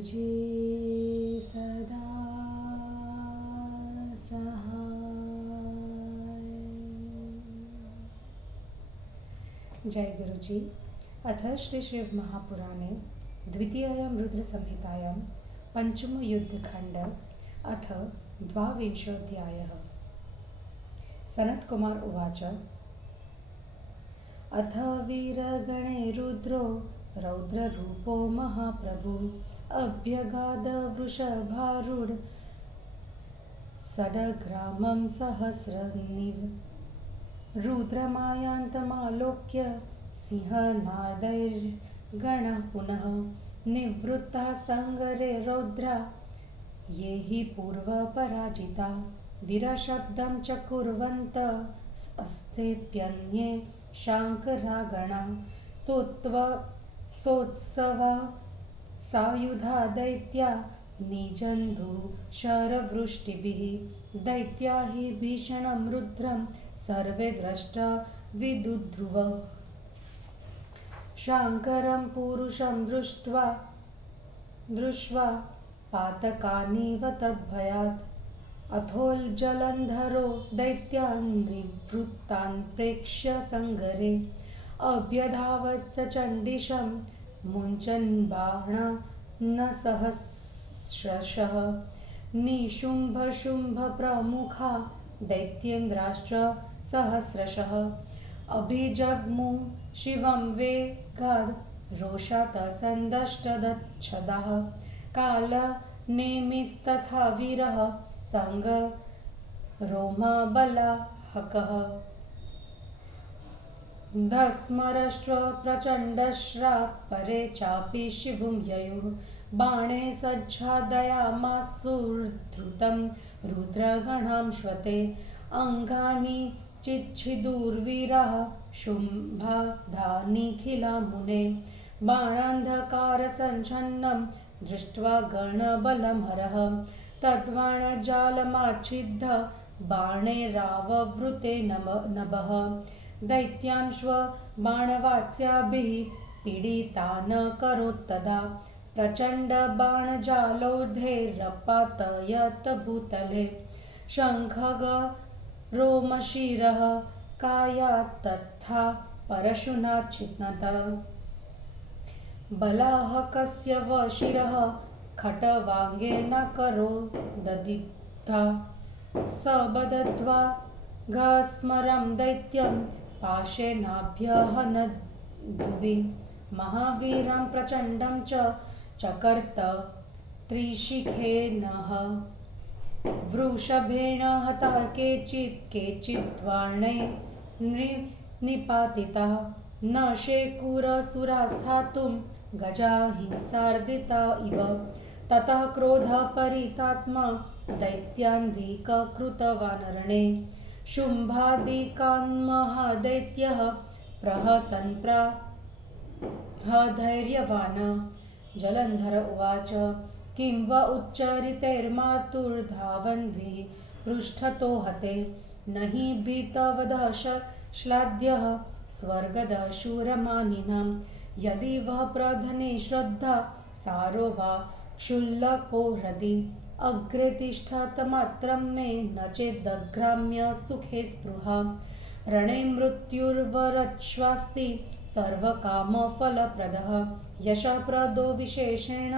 तुझे सदा सहाय। जय गुरुजी। अथ श्री शिव महापुराणे द्वितीयायां रुद्रसंहितायां पञ्चमयुद्धखण्ड अथ द्वाविंशोऽध्यायः। सनत्कुमार उवाच। अथ वीरगणे रुद्रो रौद्ररूपो महाप्रभु अभ्यगाद वृषभारूढ सडग्रामं सहस्रनिव रुद्रमायान्तमालोक्य सिंहनादैर्गणः पुनः निवृत्ताः संगरे रौद्रा ये हि पूर्वपराजिता वीरशब्दं च कुर्वन्तः अस्तेऽप्यन्ये शाङ्करागणा सोत्सवा सायुधा दैत्या निजन्धुशरवृष्टिभिः दैत्या हि भीषणं रुद्रं सर्वे दृष्ट्वा विदुध्रुव शाङ्करं पुरुषं दृष्ट्वा पातकानीव तद्भयात् अथोल्जलन्धरो दैत्यान् निवृत्तान् प्रेक्ष्य संगरे अभ्यधावत् स चण्डीशं मुञ्चन् बाणनसहस्रशः निशुम्भशुम्भप्रमुखा दैत्येन्द्राश्च सहस्रशः अभिजग्मु शिवं वेगाद् रोषात् सन्दष्टदच्छदाः कालनेमिस्तथा वीरः सङ्गरोमबलाहकः धस्मरश्व प्रचण्डश्रा परे चापि शिवं ययुः बाणे सज्जादयामासुर्धृतं रुद्रगणां श्वते अङ्गानि चिच्छिदुर्वीराः शुम्भाधानिखिला मुने बाणान्धकारसञ्छन्नं दृष्ट्वा गणबलं हरः तद्बाणजालमाच्छिद्य बाणैराववृते नभः दैत्यांश्व बाणवात्स्याभिः पीडितान् करोत्तदा प्रचण्डबाणजालोधैरपातयत् भूतले शङ्खगरोमशिरः कायात् तथा परशुना छिन्नत बलाहकस्य वशिरः खट्वाङ्गेन करो ददिता स बदध्वा घस्मरं दैत्यं पाशेनाभ्यहनद्भुवि महावीरं प्रचण्डं च चकर्त त्रिशिखेनः वृषभेण हता केचिद्वार्णे निपातिताः न शेकुरसुरास्थातुं गजा हिंसार्दिता इव ततः क्रोधपरितात्मा दैत्यान्धिककृतवान् रणे शुम्भादिकान् महादैत्यः प्रहसन्प्राहधैर्यवान् जलन्धर उवाच किं वा उच्चरितैर्मातुर्धावन्द्भिः पृष्ठतो हते न हि भीतवदश्लाद्यः स्वर्गदशूरमानिनां यदि वः प्रधने श्रद्धा सारो वा क्षुल्लको हृदि अग्रे तिष्ठत मात्रं मे न चेदग्राम्य सुखे स्पृहा रणे मृत्युर्वरच्छ्वास्ति सर्वकामफलप्रदः यशप्रदो विशेषेण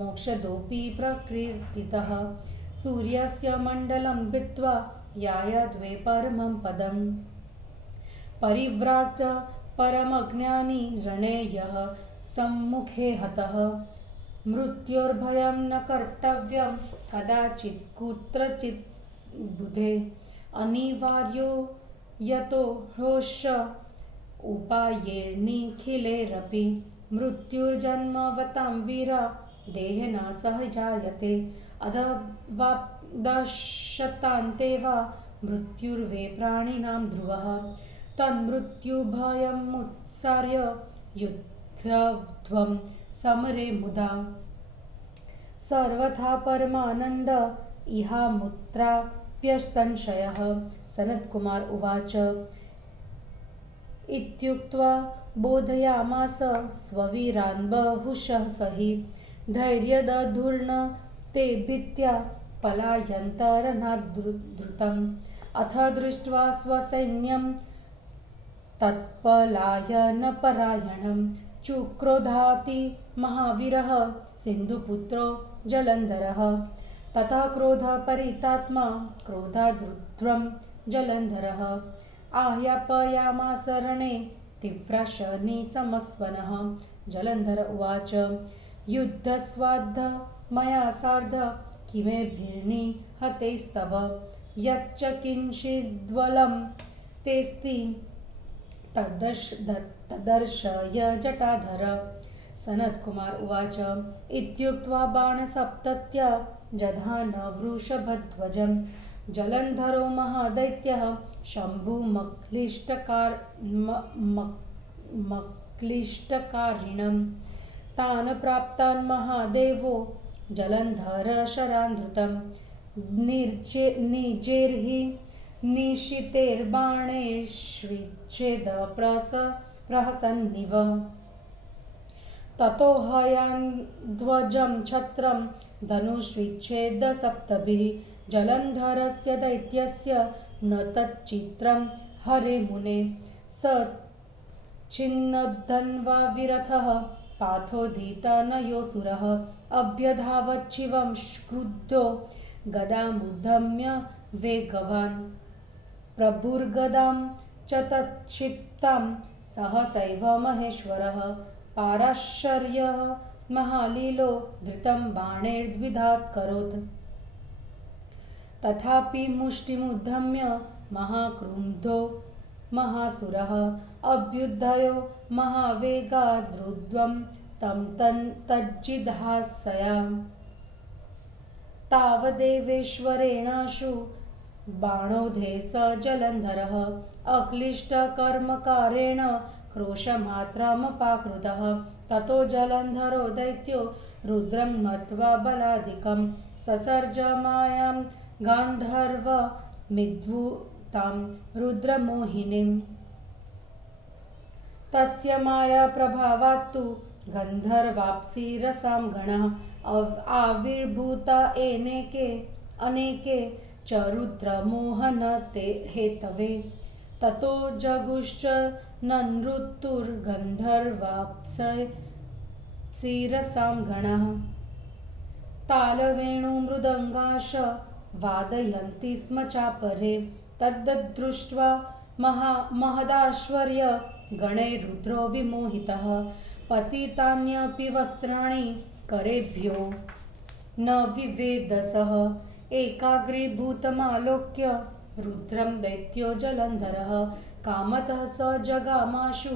मोक्षदोऽपि प्रकीर्तितः सूर्यस्य मण्डलं भित्त्वा यायद्वे परमं पदम् परिव्राट परमज्ञानी रणे यः सम्मुखे हतः मृत्योर्भयं न कर्तव्यं कदाचित् कुत्रचित् बुधे अनिवार्यो यतो ह्योष उपायैर्निखिलैरपि मृत्युर्जन्मवतां वीरा देहेन सह जायते अधवाप्दशतान्ते वा मृत्युर्वे प्राणिनां ध्रुवः तन्मृत्युभयमुत्सार्य युद्धध्वं समरे मुदा सर्वथा परमानन्द इहामुत्राप्यसंशयः। सनत्कुमार उवाच। इत्युक्त्वा बोधयामास स्ववीरान् बहुशः स हि धैर्यदधुर्न ते भीत्या पलायन्तरनाद्रुतम् अथ दृष्ट्वा स्वसैन्यं तत्पलायनपरायणं चुक्रोधाति महावीरः सिन्धुपुत्रो जलन्धरः तथा क्रोधपरितात्मा क्रोधाद्रुद्रं जलन्धरः आह्यापयामास रणे तीव्रशनिसमस्वनः जलन्धर उवाच युद्धस्वाद्ध मया सार्ध किमेभिर्निहतैस्तव यच्च किञ्चिद्बलं तेस्ति तदर्शय जटाधर। सनत्कुमार उवाच इत्युक्त्वा बाणसप्तत्या जधान वृषभध्वजं जलन्धरो महादैत्यः शम्भुमक्लिष्टकारिणं तान् प्राप्तान् महादेवो जलन्धर शरान्धृतं निजैर्हि निशितैर्बाणैश्विच्छेद प्रहसन्निव ततो हयान्द्वजं छत्रं धनुष्विच्छेद सप्तभिः जलन्धरस्य दैत्यस्य न तच्चित्रं हरे मुने स छिन्नद्धन्वा विरथः पाथोदितनयोऽसुरः अभ्यधावच्छिवं क्रुद्धो गदामुद्धम्य वेगवान् प्रभुर्गदां च तत्क्षिप्तां सहसैव महेश्वरः पाराशर्यः महालीलो धृतं बाणैर्द्विधात्करोत् तथापि मुष्टिमुद्धम्य महाक्रुद्धो महासुरः अभ्युदयो महावेगाद्रुद्वं तं तज्जिधास्यम् तावदेवेश्वरेणाशु बाणोधे स जलन्धरः अक्लिष्टकर्मकारेण क्रोशमात्रमपाकृतः ततो जलन्धरो दैत्यो रुद्रं मत्वा बलाधिकं ससर्ज मायां गान्धर्वमिद्भूतां रुद्रमोहिनीं तस्य मायाप्रभावात्तु गन्धर्वाप्सिरसां गणः आविर्भूता अनेके च रुद्रमोहनते हेतवे ततो जगुश्च ननृत्तुर्गन्धर्वाप्सिरसां गणः तालवेणुमृदङ्गाश वादयन्ति स्म चापरे तद्दृष्ट्वा महदाश्चर्य गणे रुद्रो विमोहितः पतितान्यपि वस्त्राणि करेभ्यो न विवेदसः एकाग्रीभूतमालोक्य रुद्रं दैत्यो जलन्धरः कामतः स जगामाशु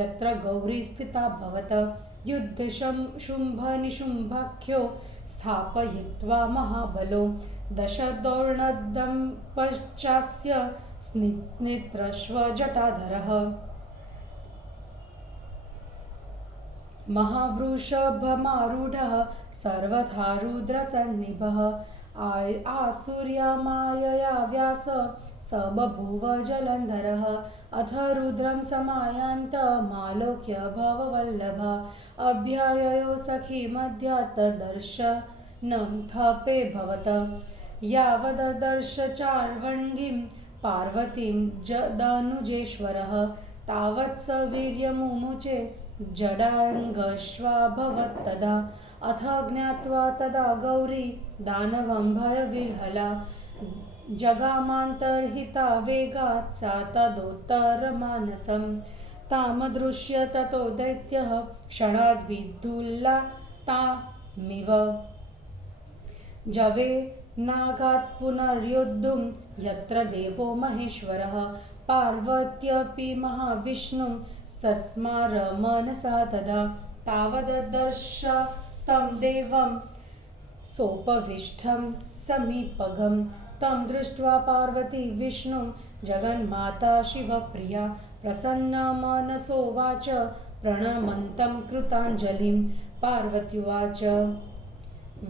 यत्र गौरी स्थिता भवत युद्धशुम्भनिशुम्भाख्यो स्थापयित्वा महाबलो दशदोर्णदं पश्चास्य स्निग्धश्व जटाधरः महावृषभमारूढः सर्वथा रुद्रसन्निभः आसुर्यमायया व्यास स बभूव जलन्धरः अथ रुद्रं समायान्तमालोक्य भववल्लभ अभ्याययो सखी मध्या तदर्शनं थपे भवत यावददर्श चार्वङ्गीं पार्वतीं दनुजेश्वरः तावत् स वीर्यमुमुचे जडाङ्गश्वाभवत्तदा अथ ज्ञात्वा तदा गौरी दानवं भयविह्वला जगामान्तर्हिता वेगात् सा तदोत्तरमानसं तामदृश्य ततो दैत्यः क्षणाद्विदुल्लतामिव जवे नागात् पुनर्योद्धुं यत्र देवो महेश्वरः पार्वत्यपि महाविष्णुं सस्मार मनसा तदा तावददर्श तं देवं सोपविष्टं समीपगं तं दृष्ट्वा पार्वती विष्णुं जगन्माता शिवप्रिया प्रसन्नमनसोवाच प्रणमन्तं कृताञ्जलिं पार्वत्युवाच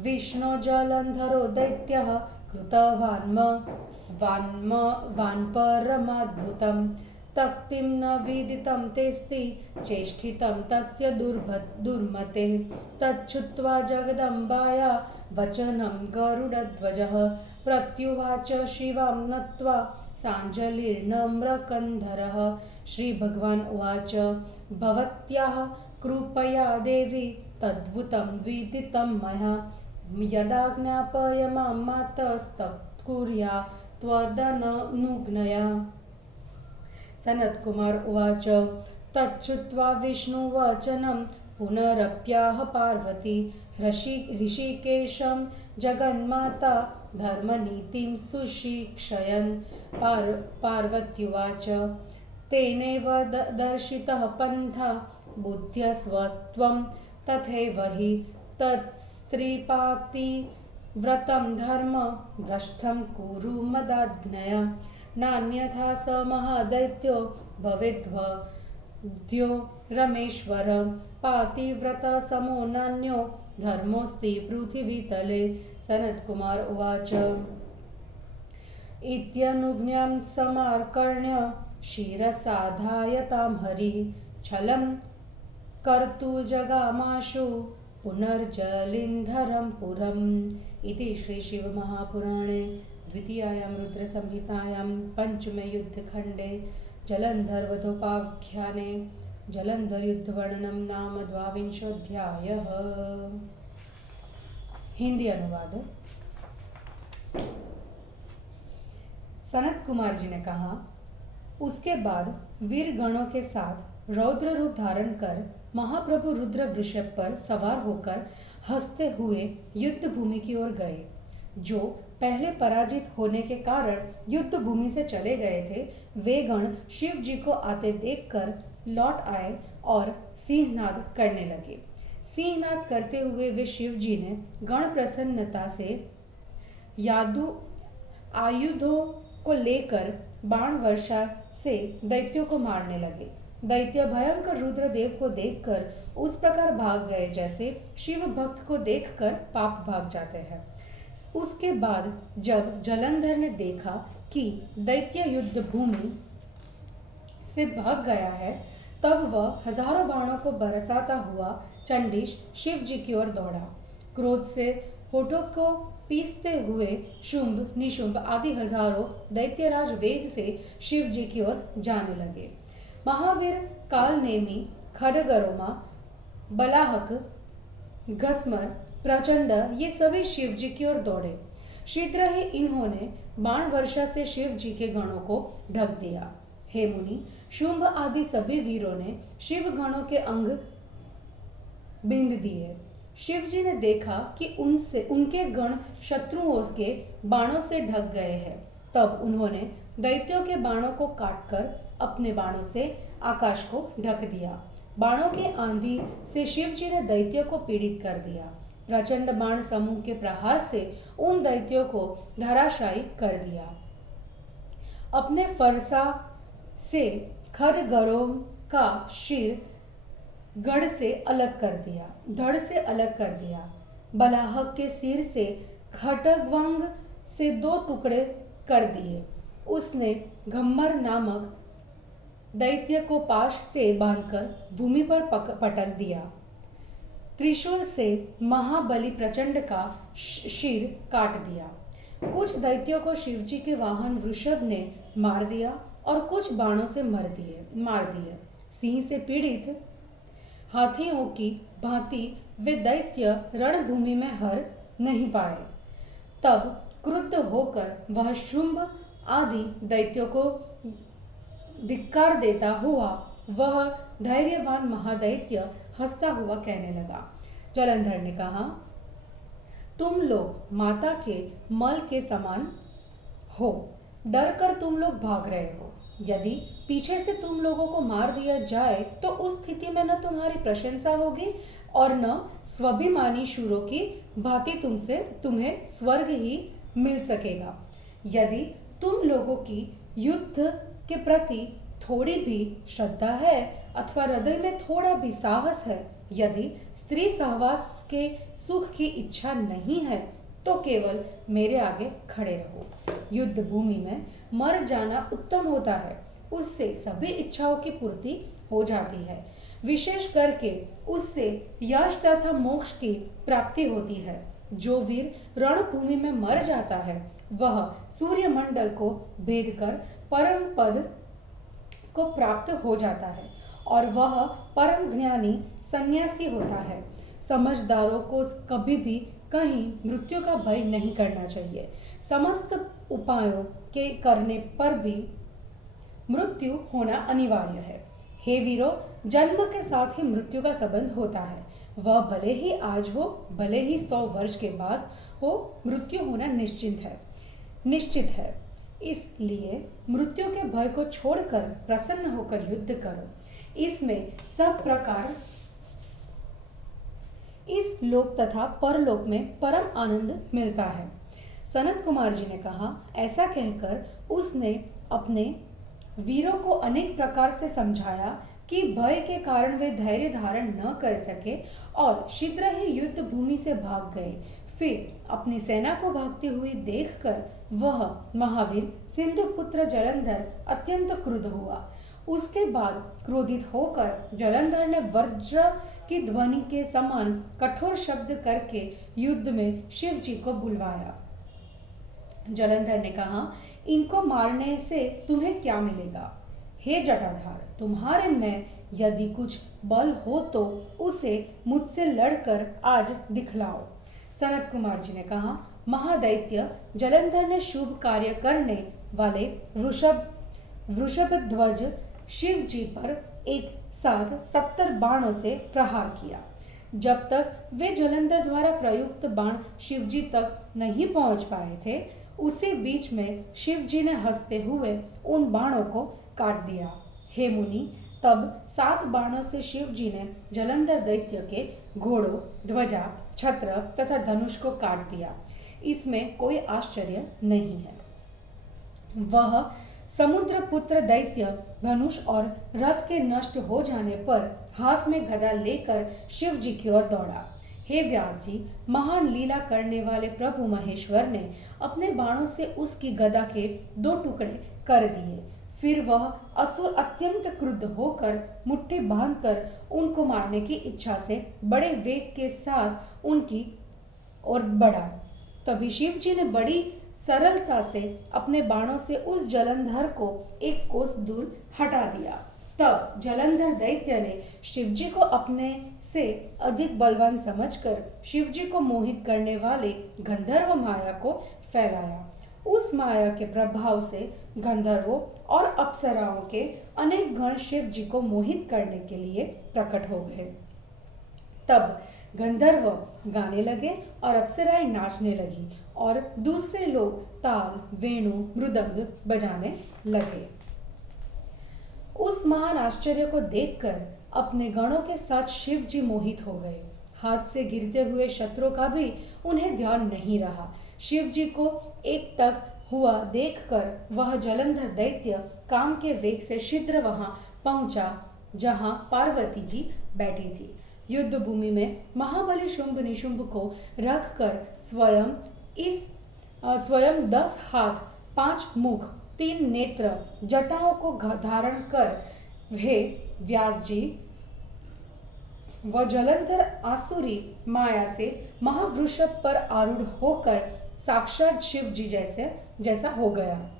विष्णो जलन्धरो दैत्यः कृतवान् परमाद्भुतं तक्तिं न विदितं तेस्ति चेष्टितं तस्य दुर्मते। तच्छ्रुत्वा जगदम्बाया वचनं गरुडध्वजः प्रत्युवाच शिवां नत्वा साञ्जलिर्नम्रकन्धरः। श्रीभगवान् उवाच भवत्याः कृपया देवी तद्भुतं विदितं मया यदाज्ञापय मां मातस्तत्कुर्या त्वदनुज्ञया। सनत्कुमार उवाच तच्छ्रुत्वा विष्णुवचनं पुनरप्याह पार्वती ऋषिकेशं जगन्माता धर्मनीतिं सुशिक्षयन्। पार्वत्युवाच तेनैव दर्शितः पन्था बुद्ध्यस्वस्त्वं तथैव हि तत्स्त्रीपातिव्रतं धर्म भ्रष्टं कुरु मदाज्ञया। नान्यथा स महादैत्यो भवेद्वद्यो रमेश्वर पातिव्रता समो नान्यो धर्मोऽस्ति पृथिवीतले। सनत्कुमार उवाच इत्यनुज्ञां समाकर्ण्य शिरसाधायतां हरिः छलं कर्तु जगामाशु पुनर्जलिन्धरं पुरम्। इति श्री शिवमहापुराणे द्वितीयायां रुद्रसंहितायां पंचमे युद्धखण्डे जलन्धरवधोपाख्याने जलन्धरयुद्धवर्णनं नाम 22वाध्यायः। हिंदी अनुवाद। सनत कुमार जी ने कहा, उसके बाद वीर गणों के साथ रौद्र रूप धारण कर महाप्रभु रुद्र वृषभ पर सवार होकर हंसते हुए युद्ध भूमि की ओर गए। जो पहले पराजित होने के कारण युद्ध भूमि से चले गए थे, वे गण शिव जी को आते देखकर लौट आए और सिंहनाद करने लगे। सिंहनाद करते हुए वे शिव जी ने गण प्रसन्नता से आयुधों को लेकर बाण वर्षा से दैत्यों को मारने लगे। दैत्य भयंकर रुद्रदेव को देखकर उस प्रकार भाग गए जैसे शिव भक्त को देखकर पाप भाग जाते हैं। उसके बाद जब जलंधर ने देखा कि दैत्य युद्ध भूमि से भाग गया है, तब वह हजारों बाणों को बरसाता हुआ चंडीश शिव जी की ओर दौड़ा। क्रोध से होठों को पीसते हुए शुंभ निशुंभ आदि हजारों दैत्यराज वेग से शिव जी की ओर जाने लगे। महावीर कालनेमी खडगरोमा बलाहक घस्मर प्रचंड ये सभी शिव जी की ओर दौड़े। शीघ्र ही इन्होंने बाण वर्षा से शिव जी के गणों को ढक दिया। हे मुनि, शुंभ आदि सभी वीरों ने शिव गणों के अंग बिंद दिए। शिव जी ने देखा कि उनके गण शत्रुओं के बाणों से ढक गए हैं। तब उन्होंने दैत्यों के बाणों को काटकर अपने बाणों से आकाश को ढक दिया। बाणों की आंधी से शिव जी ने दैत्यों को पीड़ित कर दिया। प्रचंड बाण समूह के प्रहार से उन दैत्यों को धराशायी कर दिया। अपने फरसा से खरगरों का शीर गढ़ से अलग कर दिया, धड़ से अलग कर दिया। बलाहक के सिर से खटगवांग से 2 टुकड़े कर दिए। उसने घम्मर नामक दैत्य को पाश से बांधकर भूमि पर पटक दिया। त्रिशूल से महाबली प्रचंड का शीर काट दिया। कुछ दैत्यों को शिवजी के वाहन वृषभ ने मार दिया और कुछ बाणों से मार दिए। सिंह से पीड़ित हाथियों की भांति वे दैत्य रणभूमि में हर नहीं पाए। तब क्रुद्ध होकर वह शुंभ आदि दैत्यों को धिक्कार देता हुआ वह धैर्यवान महादैत्य हंसता हुआ कहने लगा। जलंधर ने कहा, तुम लोग माता के मल के समान हो, डर कर तुम लोग भाग रहे हो। यदि पीछे से तुम लोगों को मार दिया जाए तो उस स्थिति में न तुम्हारी प्रशंसा होगी और न स्वाभिमानी शूरों की भांति तुम्हें स्वर्ग ही मिल सकेगा। यदि तुम लोगों की युद्ध के प्रति थोड़ी भी श्रद्धा है अथवा हृदय में थोड़ा भी साहस है, यदि स्त्री सहवास के सुख की इच्छा नहीं है, तो केवल मेरे आगे खड़े रहो। युद्ध भूमि में मर जाना उत्तम होता है। उससे सभी इच्छाओं की पूर्ति हो जाती है। विशेष करके उससे यश तथा मोक्ष की प्राप्ति होती है। जो वीर रणभूमि में मर जाता है वह सूर्यमंडल को भेद कर परम पद को प्राप्त हो जाता है और वह परम ज्ञानी सन्यासी होता है। समझदारों को कभी भी कहीं मृत्यु का भय नहीं करना चाहिए। समस्त उपायों के करने पर भी मृत्यु होना अनिवार्य है। हे वीरों, जन्म के साथ ही मृत्यु का संबंध होता है। वह भले ही आज हो, भले ही 100 वर्ष के बाद हो, मृत्यु होना निश्चित है। इसलिए मृत्यु के भय को छोड़कर प्रसन्न होकर युद्ध करो। इसमें सब प्रकार इस लोक तथा परलोक में परम आनंद मिलता है। सनत कुमार जी ने कहा। ऐसा कहकर उसने अपने वीरों को अनेक प्रकार से समझाया कि भय के कारण वे धैर्य धारण न कर सके और शीघ्र ही युद्ध भूमि से भाग गए। फिर अपनी सेना को भागती हुई देखकर वह महावीर सिंधु पुत्र जलंधर अत्यंत क्रुद्ध हुआ। उसके बाद क्रोधित होकर जलंधर ने वज्र की ध्वनि के समान कठोर शब्द करके युद्ध में शिव जी को बुलवाया। जलंधर ने कहा, इनको मारने से तुम्हें क्या मिलेगा? हे जटाधार, तुम्हारे में यदि कुछ बल हो तो उसे मुझसे लड़कर आज दिखलाओ। सनत कुमार जी ने कहा, महादैत्य जलंधर ने शुभ कार्य करने वाले वृषभ ध्वज शिव जी पर एक साथ 70 बाणों से प्रहार किया। जब तक वे जलंधर द्वारा प्रयुक्त बाण शिव जी तक नहीं पहुंच पाए थे, उसी बीच में शिव जी ने हंसते हुए उन बाणों को काट दिया। हे मुनि, तब 7 बाणों से शिव जी ने जलंधर दैत्य के घोड़ों, ध्वजा, छत्र तथा धनुष को काट दिया। इसमें कोई आश्चर्य नहीं है। वह समुद्र पुत्र दैत्य धनुष और रथ के नष्ट हो जाने पर हाथ में गदा लेकर शिव जी की ओर दौड़ा। हे व्यास जी, महान लीला करने वाले प्रभु महेश्वर ने अपने बाणों से उसकी गदा के 2 टुकड़े कर दिए। फिर वह असुर अत्यंत क्रुद्ध होकर मुट्ठी बांधकर उनको मारने की इच्छा से बड़े वेग के साथ उनकी ओर बढ़ा। तभी शिव जी ने बड़ी सरलता से अपने बाणों से उस जलंधर को 1 कोस दूर हटा दिया। तब जलंधर दैत्य ने शिव जी को अपने से अधिक बलवान समझकर शिव जी को मोहित करने वाले गंधर्व माया को फैलाया। उस माया के प्रभाव से गंधर्वों और अप्सराओं के अनेक गण शिव जी को मोहित करने के लिए प्रकट हो गए। तब गंधर्व गाने लगे और अप्सराएं नाचने लगी और दूसरे लोग ताल, वेणु, मृदंग बजाने लगे। उस महान आश्चर्य को देखकर अपने गणों के साथ शिव जी मोहित हो गए। हाथ से गिरते हुए शत्रु का भी उन्हें ध्यान नहीं रहा। शिव जी को एक तक हुआ देखकर वह जलंधर दैत्य काम के वेग से शीघ्र वहां पहुंचा जहां पार्वती जी बैठी थी। युद्ध भूमि में महाबली शुंभ निशुंभ को रखकर स्वयं 10 हाथ, 5 मुख, 3 नेत्र, जटाओं को धारण कर हे व्यास जी, वह जलंधर आसुरी माया से महावृषभ पर आरूढ़ होकर साक्षात शिव जी जैसा हो गया।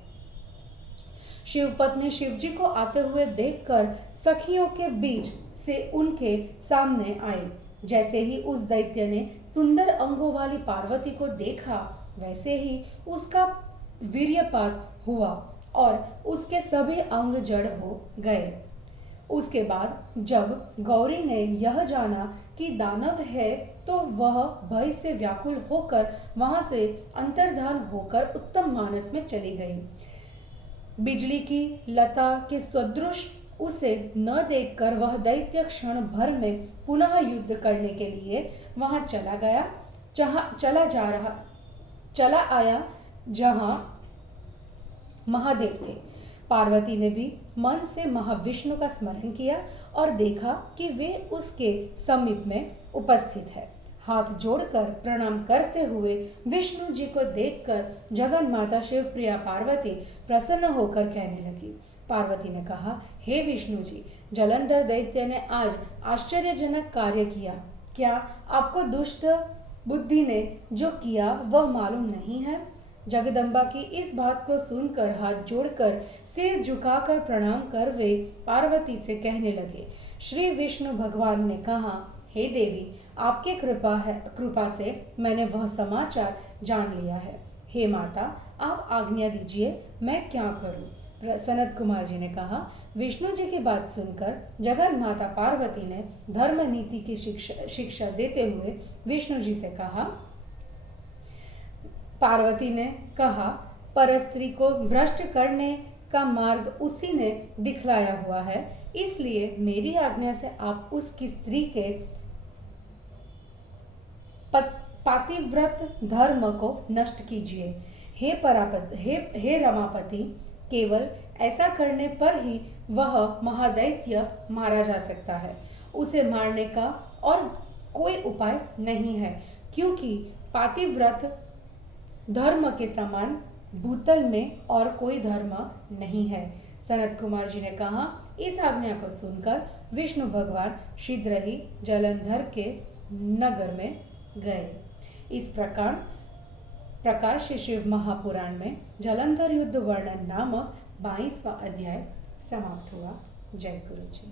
शिव पत्नी शिव जी को आते हुए देखकर सखियों के बीच से उनके सामने आई। जैसे ही उस दैत्य ने सुंदर अंगों वाली पार्वती को देखा, वैसे ही उसका वीर्यपात हुआ और उसके सभी अंग जड़ हो गए। उसके बाद जब गौरी ने यह जाना कि दानव है, तो वह भय से व्याकुल होकर वहां से अंतर्धान होकर उत्तम मानस में चली गई। बिजली की लता के सदृश उसे न देखकर वह दैत्य क्षण भर में पुनः युद्ध करने के लिए वहां चला आया जहां महादेव थे। पार्वती ने भी मन से महाविष्णु का स्मरण किया और देखा कि वे उसके समीप में उपस्थित है। हाथ जोड़कर प्रणाम करते हुए विष्णु जी को देखकर जगन माता शिव प्रिया पार्वती प्रसन्न होकर कहने लगी, पार्वती ने कहा, हे विष्णु जी, जलंधर दैत्य ने आज आश्चर्यजनक कार्य किया। क्या आपको दुष्ट बुद्धि ने जो किया वह मालूम नहीं है? जगदम्बा की इस बात को सुनकर हाथ जोड़कर सिर झुकाकर प्रणाम कर वे पार्वती से कहने लगे। श्री विष्णु भगवान ने कहा, हे देवी, आपके कृपा से मैंने वह समाचार जान लिया है। हे माता, आप आज्ञा दीजिए, मैं क्या करूं? सनत कुमार जी ने कहा, विष्णु जी की बात सुनकर जगन माता पार्वती ने धर्म नीति की शिक्षा देते हुए विष्णु जी से कहा, पार्वती ने कहा, परस्त्री को भ्रष्ट करने का मार्ग उसी ने दिखलाया हुआ है, इसलिए मेरी आज्ञा से आप उसकी स्त्री के पातिव्रत धर्म को नष्ट कीजिए। हे रमापति, केवल ऐसा करने पर ही वह महादैत्य मारा जा सकता है। उसे मारने का और कोई उपाय नहीं है, क्योंकि पातिव्रत धर्म के समान भूतल में और कोई धर्म नहीं है। सनत कुमार जी ने कहा, इस आज्ञा को सुनकर विष्णु भगवान शीघ्र ही जलंधर के नगर में गए। इस प्रकार श्री शिव महापुराण में जलंधर युद्ध वर्णन नामक 22वां अध्याय समाप्त हुआ। जय गुरु जी।